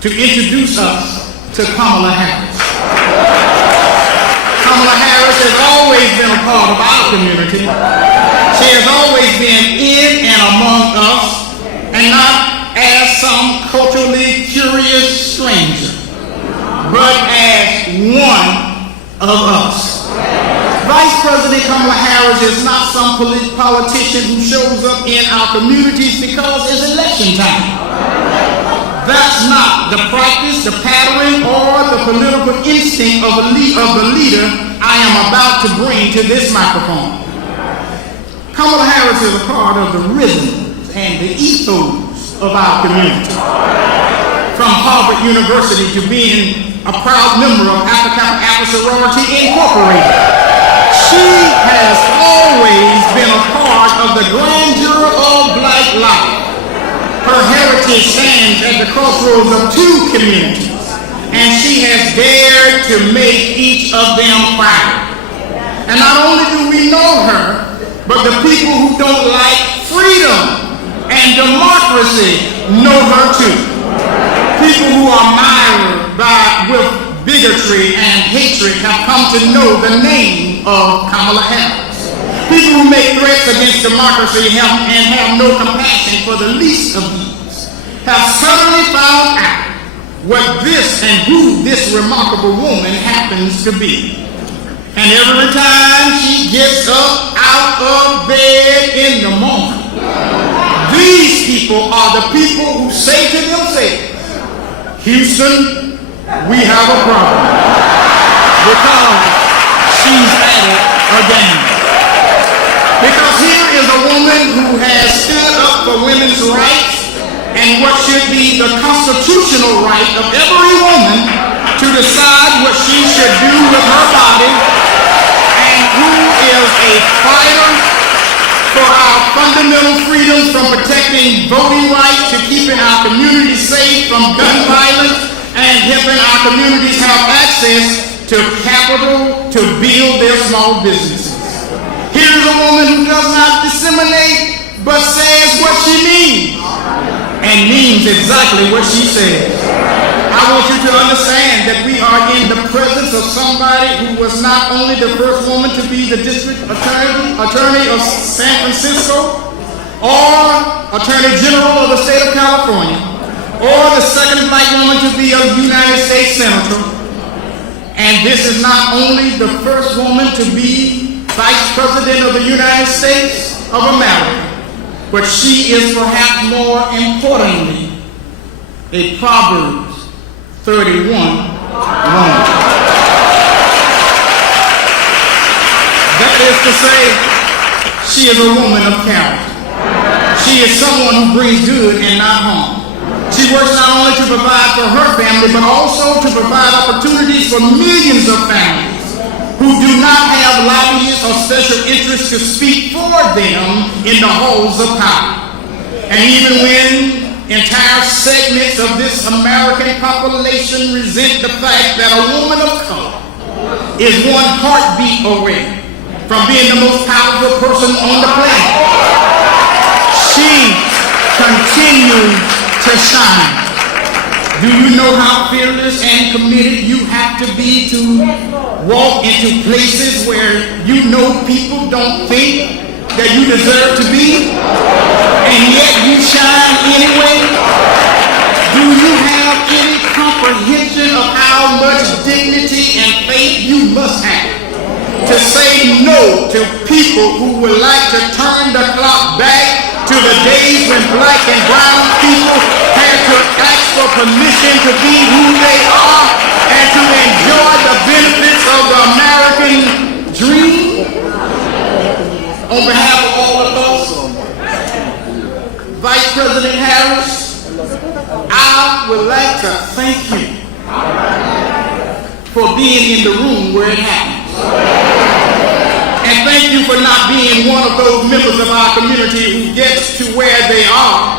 to introduce us to Kamala Harris. Kamala Harris has always been a part of our community. She has always been in and among us, and not as some culturally curious stranger, but as one of us. Vice President Kamala Harris is not some politician who shows up in our communities because it's election time. That's not the practice, the pattern, or the political instinct of the leader I am about to bring to this microphone. Kamala Harris is a part of the rhythms and the ethos of our community. From Harvard University to being a proud member of African Sorority Incorporated, she has always been a part of the grandeur of Black life. Her heritage stands at the crossroads of two communities, and she has dared to make each of them proud. And not only do we know her, but the people who don't like freedom and democracy know her too. People who are mired with bigotry and hatred have come to know the name of Kamala Harris. People who make threats against democracy and have no compassion for the least of these have suddenly found out what this and who this remarkable woman happens to be. And every time she gets up out of bed in the morning, these people are the people who say to themselves, Houston, we have a problem, because she's at it again. Because here is a woman who has stood up for women's rights and what should be the constitutional right of every woman to decide what she should do with her body, and who is a fighter for our fundamental freedoms, from protecting voting rights to keeping our communities safe from gun violence and helping our communities have access to capital to build their small businesses. Here's a woman who does not disseminate, but says what she means, and means exactly what she says. I want you to understand that we are in the presence of somebody who was not only the first woman to be the district attorney of San Francisco, or attorney general of the state of California, or the second black woman to be a United States senator. And this is not only the first woman to be Vice President of the United States of America, but she is perhaps more importantly a Proverbs 31 woman. That is to say, she is a woman of character. She is someone who brings good and not harm. She works not only to provide for her family, but also to provide opportunities for millions of families who do not have lobbyists or special interests to speak for them in the halls of power. And even when entire segments of this American population resent the fact that a woman of color is one heartbeat away from being the most powerful person on the planet, she continues to shine. Do you know how fearless and committed you have to be to walk into places where you know people don't think that you deserve to be, and yet you shine anyway? Do you have any comprehension of how much dignity and faith you must have to say no to people who would like to turn the clock back to the days when black and brown people had to ask for permission to be who they are and to enjoy the benefits of the American dream? On behalf of all of us, Vice President Harris, I would like to thank you for being in the room where it happened. And thank you for not being one of those members of our community who gets to where they are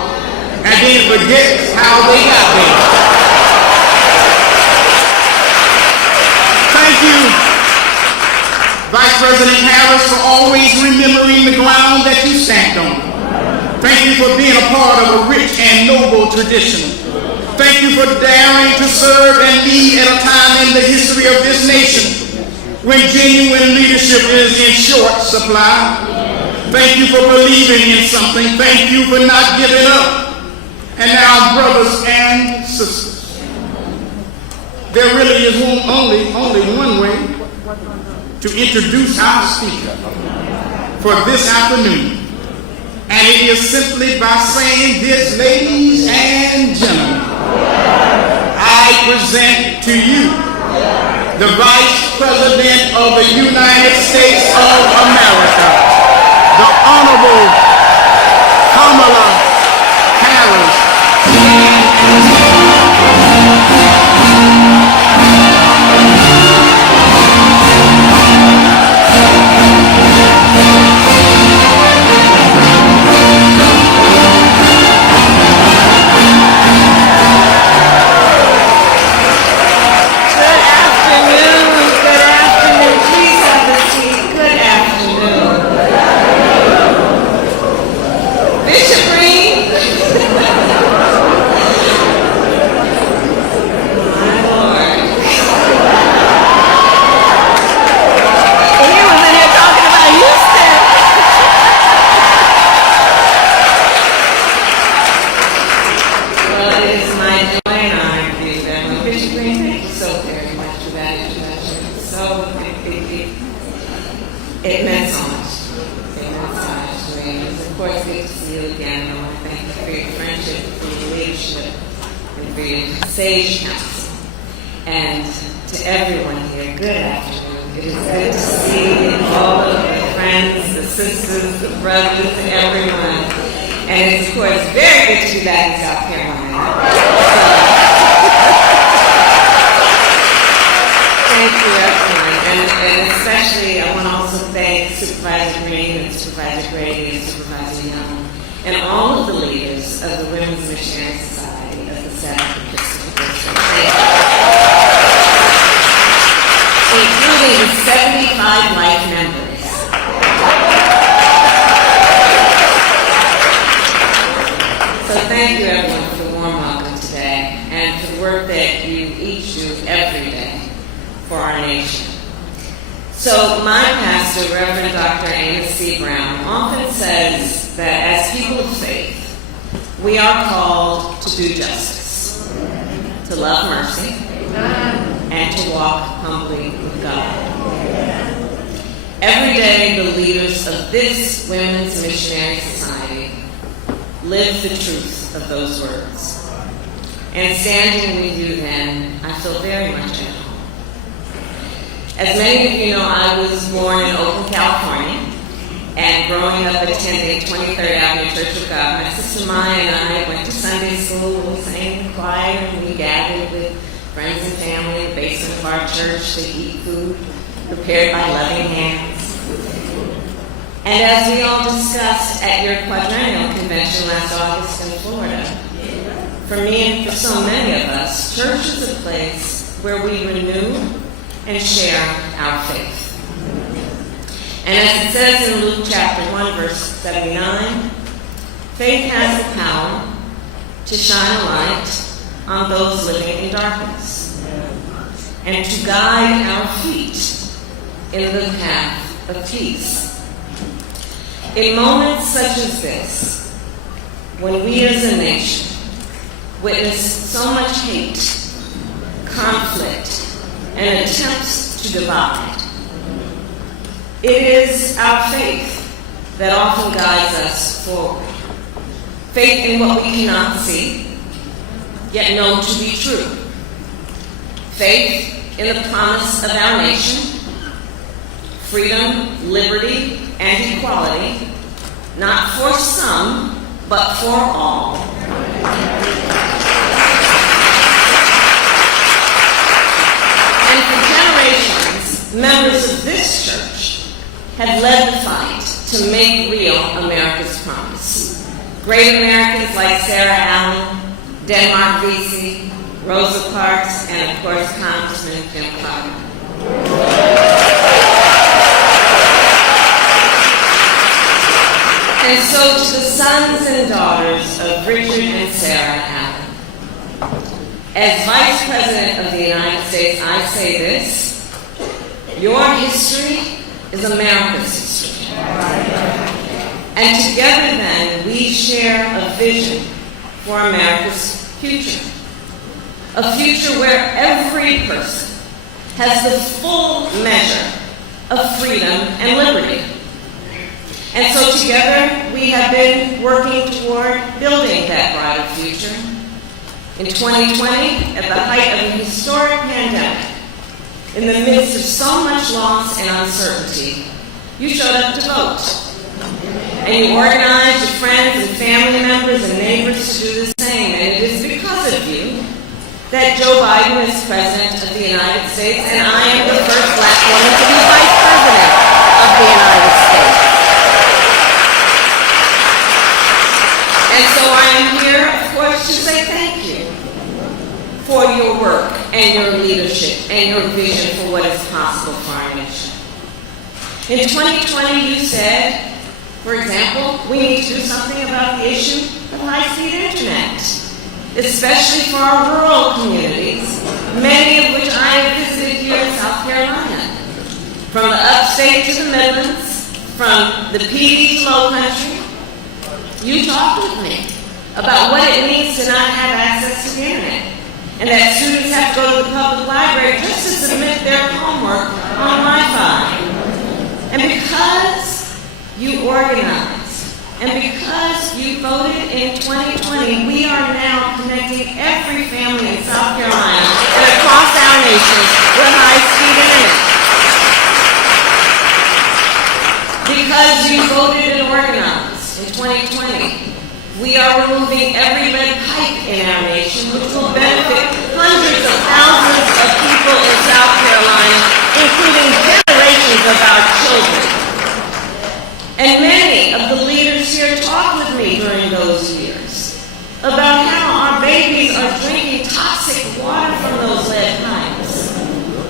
and then forgets how they got there. Thank you, Vice President Harris, for always remembering the ground that you stand on. Thank you for being a part of a rich and noble tradition. Thank you for daring to serve and lead at a time in the history of this nation when genuine leadership is in short supply. Thank you for believing in something. Thank you for not giving up. And now, brothers and sisters, there really is only one way to introduce our speaker for this afternoon. And it is simply by saying this, ladies and gentlemen, I present to you the Vice President of the United States of America, the Honorable Kamala Harris. It meant so much. It meant so much to me. It was, of course, good to see you again. I want to thank you for your friendship, for your leadership, and for your sage counsel. And to everyone here, good afternoon. It is good to see all of the friends, the sisters, the brothers, everyone. And it's, of course, very good to be back in South Carolina. Thank you, everyone. And especially, I want to also thank Supervisor Green and Supervisor Grady and Supervisor Young and all of the leaders of the Women's Missionary Society of the South Episcopal Church, including the 75 life members. So thank you, everyone, for the warm welcome today and for the work that you each do every day for our nation. So my pastor, Reverend Dr. Amos C. Brown, often says that as people of faith, we are called to do justice, to love mercy, and to walk humbly with God. Every day, the leaders of this Women's Missionary Society live the truth of those words. And standing with you then, I feel very much at home. As many of you know, I was born in Oakland, California, and growing up attending 23rd Avenue Church of God, my sister Maya and I went to Sunday school, we sang in the choir, and we gathered with friends and family in the basement of our church to eat food prepared by loving hands. And as we all discussed at your quadrennial convention last August in Florida, for me and for so many of us, church is a place where we renew and share our faith. And as it says in Luke chapter 1, verse 79, faith has the power to shine a light on those living in darkness and to guide our feet in the path of peace. In moments such as this, when we as a nation witness so much hate, conflict, and attempts to divide, it is our faith that often guides us forward. Faith in what we cannot see, yet know to be true. Faith in the promise of our nation, freedom, liberty, and equality, not for some, but for all. Members of this church have led the fight to make real America's promise. Great Americans like Sarah Allen, Denmark Vesey, Rosa Parks, and of course Congressman Jim Carter. And so to the sons and daughters of Richard and Sarah Allen, As Vice President of the United States, I say this: your history is America's history. And together then, we share a vision for America's future. A future where every person has the full measure of freedom and liberty. And so together, we have been working toward building that brighter future. In 2020, at the height of a historic pandemic, in the midst of so much loss and uncertainty, you showed up to vote. And you organized your friends and family members and neighbors to do the same. And it is because of you that Joe Biden is President of the United States, and I am the first Black woman to be Vice President of the United States. And so I am here, of course, to say thank you for your work and your leadership and your vision for what is possible for our nation. In 2020, you said, for example, we need to do something about the issue of high-speed internet, especially for our rural communities, many of which I have visited here in South Carolina. From the upstate to the Midlands, from the PD to low country, you talked with me about what it means to not have access to the internet, and that students have to go to the public library just to submit their homework on Wi-Fi. And because you organized, and because you voted in 2020, we are now connecting every family in South Carolina and across our nation with high-speed internet. Because you voted and organized in 2020, we are removing every lead pipe in our nation, which will benefit hundreds of thousands of people in South Carolina, including generations of our children. And many of the leaders here talked with me during those years about how our babies are drinking toxic water from those lead pipes.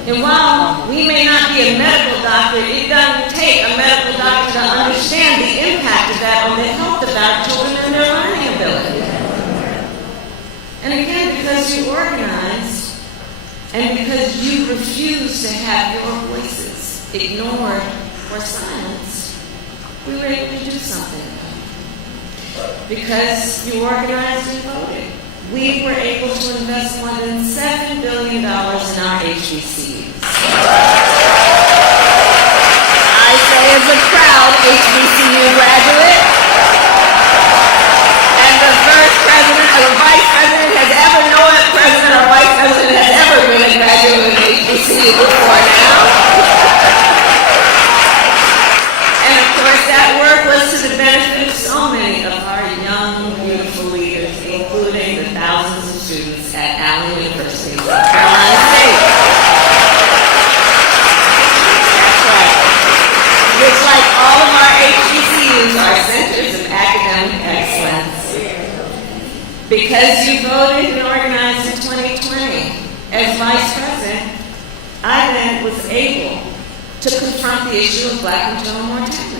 And while we may not be a medical doctor, it doesn't take a medical doctor to understand the impact of that on the health of our children and their learning ability. And again, because you organized and because you refused to have your voices ignored or silenced, we were able to do something about it. Because you organized and voted, we were able to invest more than $7 billion in our HBCUs. I say as a proud HBCU graduate, and the first president or the vice president has ever, no president or vice president has ever been a graduate of an HBCU before now. And of course that work was to the benefit of so many of our young, beautiful leaders, including the thousands of students at Allen University, South Carolina State. That's right. Which, like all of our HBCUs, are centers of academic excellence. Because you voted and organized in 2020 as Vice President, I then was able to confront the issue of Black maternal mortality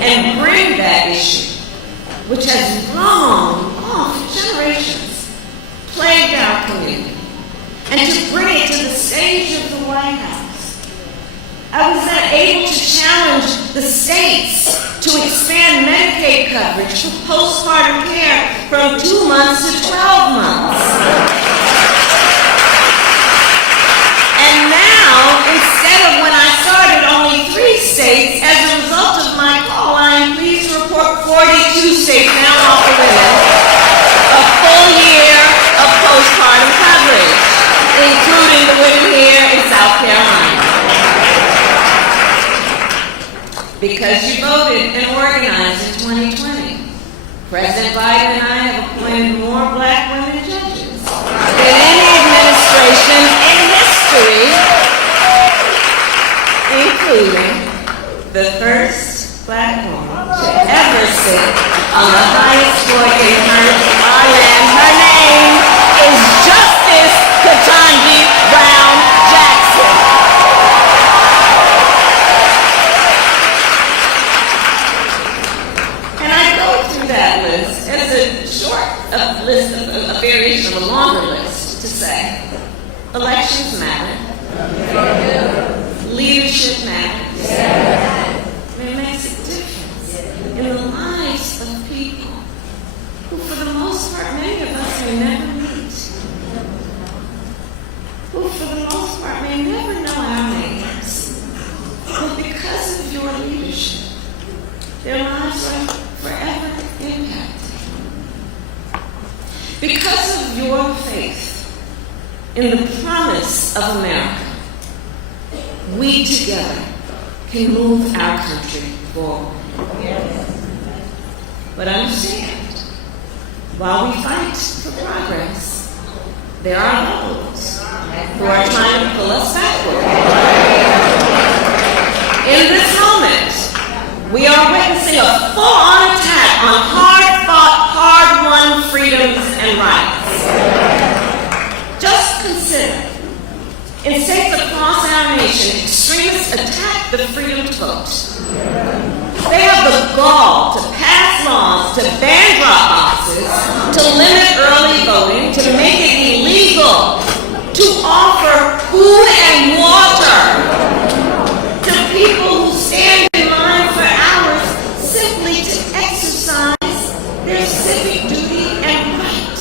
and bring that issue, which has long for generations, plagued our community, and to bring it to the stage of the White House. I was then able to challenge the states to expand Medicaid coverage for postpartum care from 2 months to 12 months. And now, instead of when I started only 3 states, as a result of my call, I am pleased to report 42 states now offer women a full year of postpartum coverage, including the women here in South Carolina. Because you voted and organized in 2020, President Biden and I have appointed more Black women judges than any administration in history, including the first Black woman to ever sit on the highest court in our land. Her name is Justice Ketanji Brown Jackson. That list as a short a variation of a longer list to say, elections matter, leadership matters, it makes a difference in the lives of people who, for the most part, many of us may never meet, who, for the most part, may never know our names, but because of your leadership, their lives are forever impacted. Because of your faith in the promise of America, we together can move our country forward. But understand, while we fight for progress, there are those who are trying to pull us backward. In this moment, we are witnessing a full-on attack on hard-fought, hard-won freedoms and rights. Just consider, in states across our nation, extremists attack the freedom to vote. They have the gall to pass laws to ban drop boxes, to limit early voting, to make it illegal to offer food and water to people who stand in line for hours simply to exercise their civic duty and right.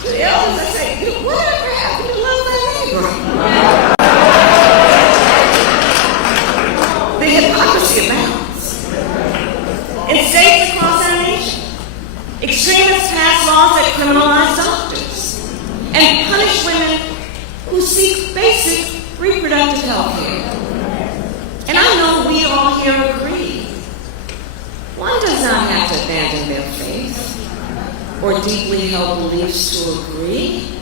To the elders, I say, whatever happened to love thy neighbor? The hypocrisy abounds. In states across our nation, extremists pass laws that criminalize doctors and punish women who seek basic reproductive health care. And I know we all here agree. One does not have to abandon their faith or deeply held beliefs to agree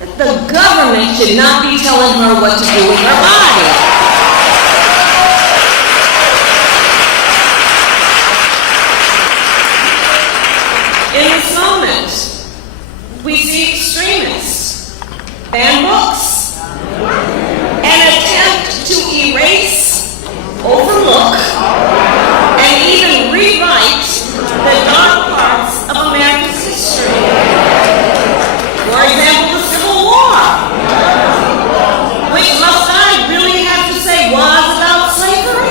that the government should not be telling her what to do with her body. In this moment, we see extremists ban books and attempt to erase, overlook, and even rewrite the dark parts of America's history. For example, the Civil War, which must I really have to say was about slavery?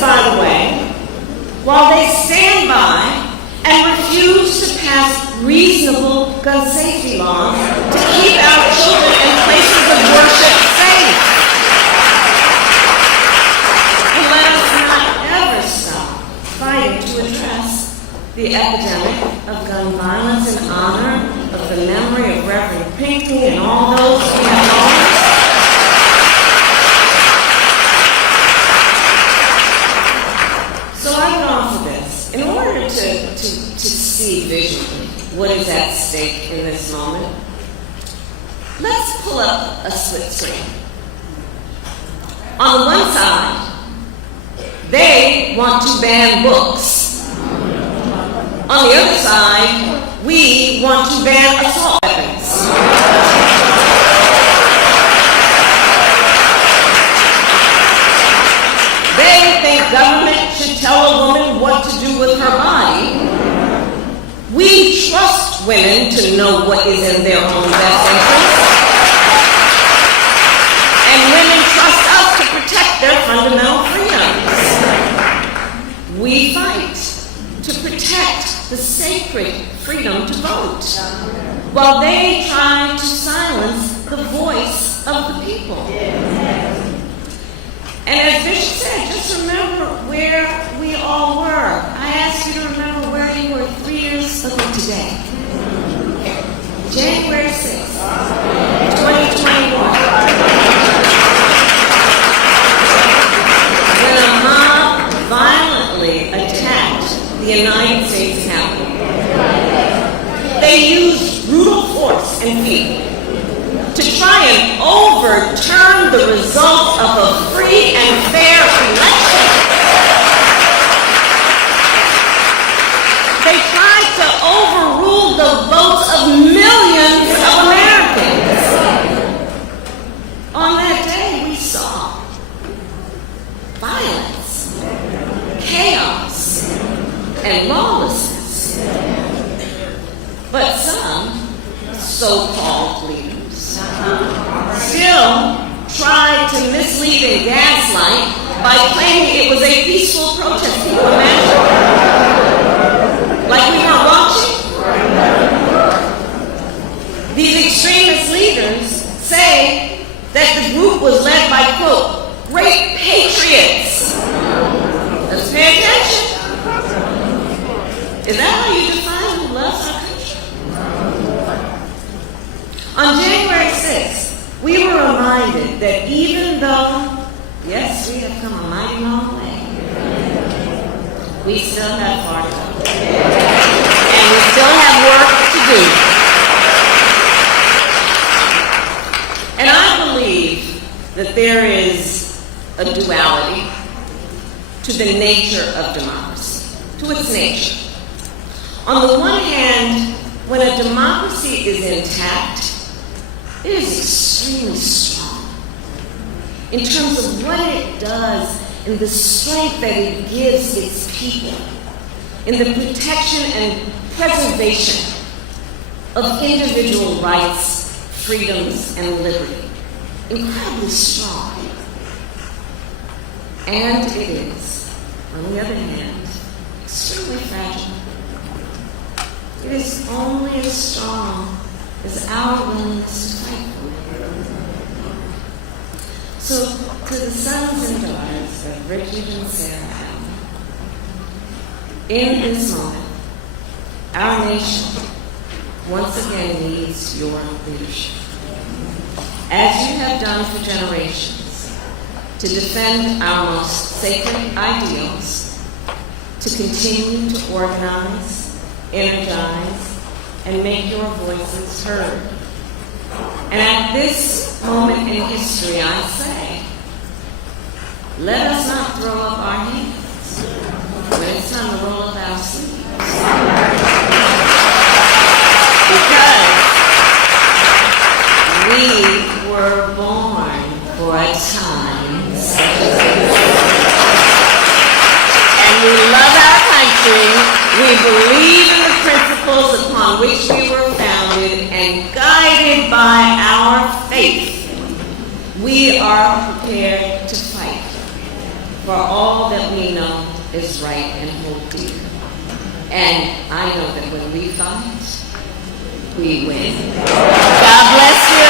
By the way, while they stand by and refuse to pass reasonable gun safety laws to keep our children in places of worship safe. And let us not ever stop fighting to address the epidemic of gun violence in honor of the memory of Reverend Pinckney and all those we have lost. So I get off of this. In order to see visually what is at stake in this moment, let's pull up a split screen. On the one side, they want to ban books. On the other side, we want to ban assault weapons. They think government should tell a woman what to do with her body. We trust women to know what is in their own best interest. And women trust us to protect their fundamental freedoms. We fight to protect the sacred freedom to vote, while they try to silence the voice of the people. And as Bishop said, just remember where we all were. I ask you to remember where you were 3 years ago today. January 6th, 2021. When a mob violently attacked the United States Capitol. They used brutal force and fear to try and overturn the results of a free and fair election. They tried to overrule the votes of millions of Americans. so-called leaders still tried to mislead and gaslight by claiming it was a peaceful protest. Can you imagine? Like we weren't watching? These extremist leaders say that the group was led by, quote, great patriots. Let's pay attention. Is that how you define who loves our country? On January 6th, we were reminded that even though, yes, we have come a mighty long way, we still have far to go. And we still have work to do. And I believe that there is a duality to the nature of democracy, to its nature. On the one hand, when a democracy is intact, it is extremely strong in terms of what it does and the strength that it gives its people in the protection and preservation of individual rights, freedoms, and liberty. Incredibly strong. And it is, on the other hand, extremely fragile. It is only as strong as our willingness to fight for it. So, to the sons and daughters of Richard and Sarah Allen, in this moment, our nation once again needs your leadership. As you have done for generations, to defend our most sacred ideals, to continue to organize, energize, and make your voices heard. And at this moment in history, I say, let us not throw up our hands when it's time to roll up our sleeves. Because we were born for a time such as this. And we love our country. We believe in the principles upon which we were founded, and guided by our faith, we are prepared to fight for all that we know is right and hold dear. And I know that when we fight, we win. God bless you.